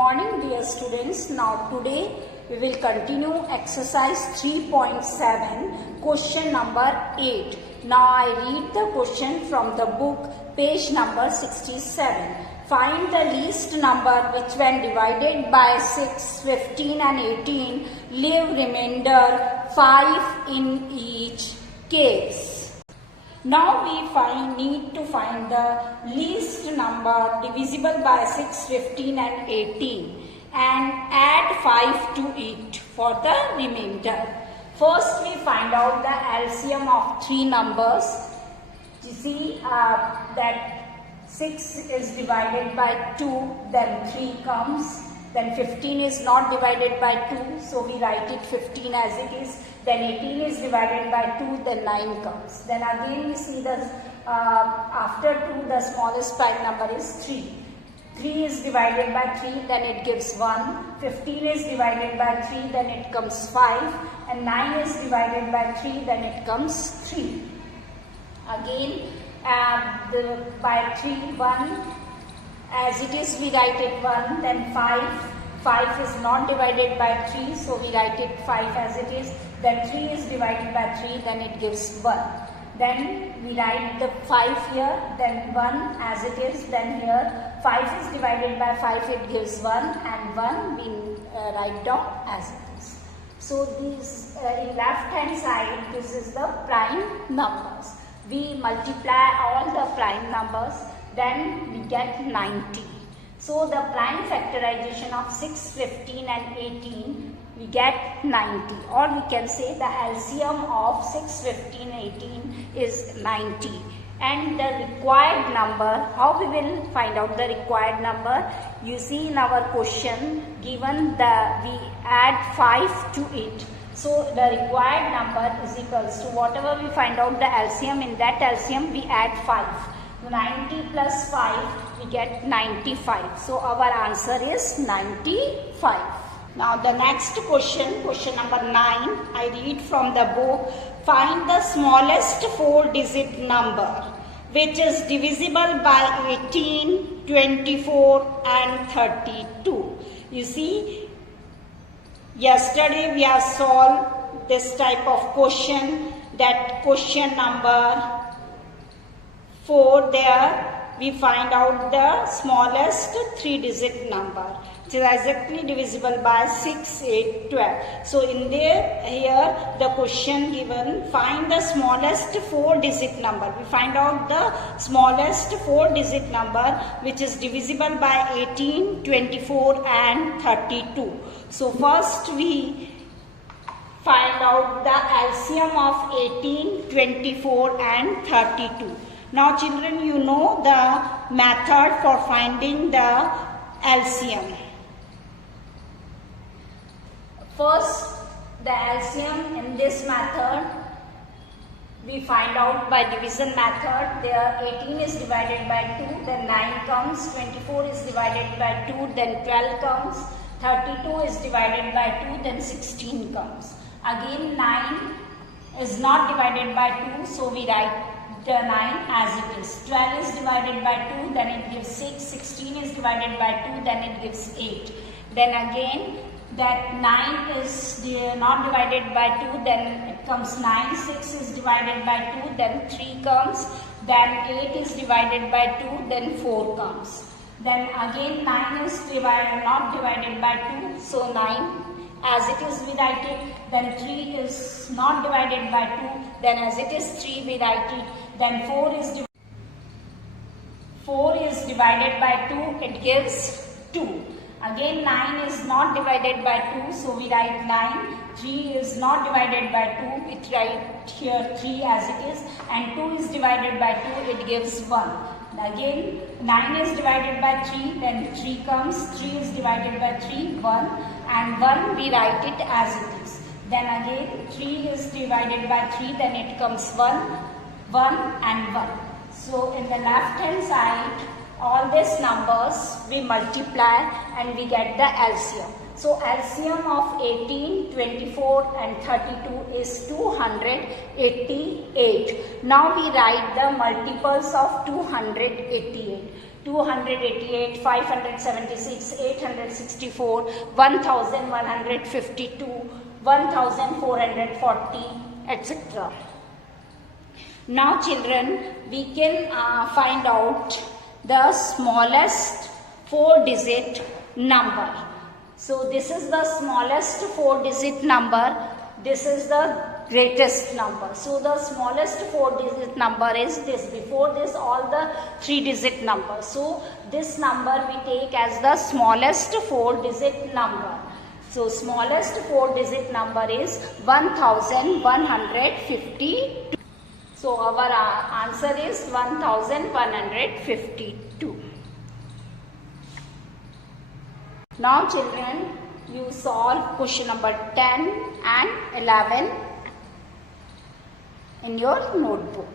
morning dear students. Now today we will continue exercise 3.7 question number 8. Now I read the question from the book page number 67. Find the least number which when divided by 6, 15 and 18 leave remainder 5 in each case. Now we need to find the least number divisible by 6, 15 and 18 and add 5 to it for the remainder. First we find out the LCM of three numbers. You see that 6 is divided by 2, then 3 comes. Then 15 is not divided by 2, so we write it 15 as it is. Then 18 is divided by 2, then 9 comes. Then again we see the after 2 the smallest prime number is 3. 3 is divided by 3, then it gives 1. 15 is divided by 3, then it comes 5. And 9 is divided by 3, then it comes 3. Again by 3, 1. As it is we write it 1, then 5. 5 is not divided by 3, so we write it 5 as it is. Then 3 is divided by 3, then it gives 1. Then we write the 5 here, then 1 as it is. Then here 5 is divided by 5, it gives 1, and 1 we write down as it is. So these in left hand side, this is the prime numbers. We multiply all the prime numbers, then we get 90. So the prime factorization of 6, 15 and 18, we get 90. Or we can say the LCM of 6, 15, 18 is 90. And the required number, how we will find out the required number? You see in our question given we add 5 to it. So the required number is equals to whatever we find out the LCM, in that LCM we add 5. 90 plus 5, we get 95. So our answer is 95. Now the next question, question number 9, I read from the book. Find the smallest 4-digit number which is divisible by 18, 24 and 32. You see, yesterday we have solved this type of question, that question number 4 there. We find out the smallest 3-digit number which is exactly divisible by 6, 8, 12. So in here the question given, find the smallest 4-digit number. We find out the smallest 4-digit number which is divisible by 18, 24 and 32. So first we find out the LCM of 18, 24 and 32. Now children, you know the method for finding the LCM. First, the LCM in this method we find out by division method. There 18 is divided by 2, then 9 comes. 24 is divided by 2, then 12 comes. 32 is divided by 2, then 16 comes. Again 9 is not divided by 2, so we write the 9 as it is. 12 is divided by 2, then it gives 6. 16 is divided by 2, then it gives 8. Then again that 9 is not divided by 2, then it comes 9. 6 is divided by 2, then 3 comes. Then 8 is divided by 2, then 4 comes. Then again 9 is not divided by 2, so 9 as it is we write it. Then 3 is not divided by 2, then as it is 3 we write it. Then 4 is divided by 2, it gives 2. Again 9 is not divided by 2, so we write 9. 3 is not divided by 2, it write here 3 as it is. And 2 is divided by 2, it gives 1. Again 9 is divided by 3, then 3 comes. 3 is divided by 3, 1. And 1 we write it as it is. Then again 3 is divided by 3, then it comes 1, 1 and 1. So in the left hand side, all these numbers we multiply and we get the LCM. So LCM of 18, 24 and 32 is 288. Now we write the multiples of 288. 288, 576, 864, 1152, 1440, etc. Now children, we can find out the smallest 4-digit number. So this is the smallest 4-digit number. This is the greatest number. So the smallest 4-digit number is this. Before this, all the 3-digit numbers. So this number we take as the smallest 4-digit number. So smallest 4-digit number is 1152. So our answer is 1152. Now children, you solve question number 10 and 11 in your notebook.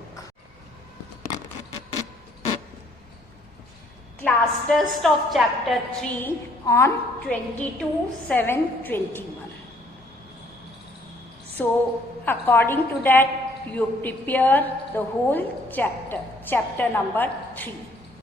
Class test of chapter 3 on 22/7/21. So according to that, you prepare the whole chapter number 3.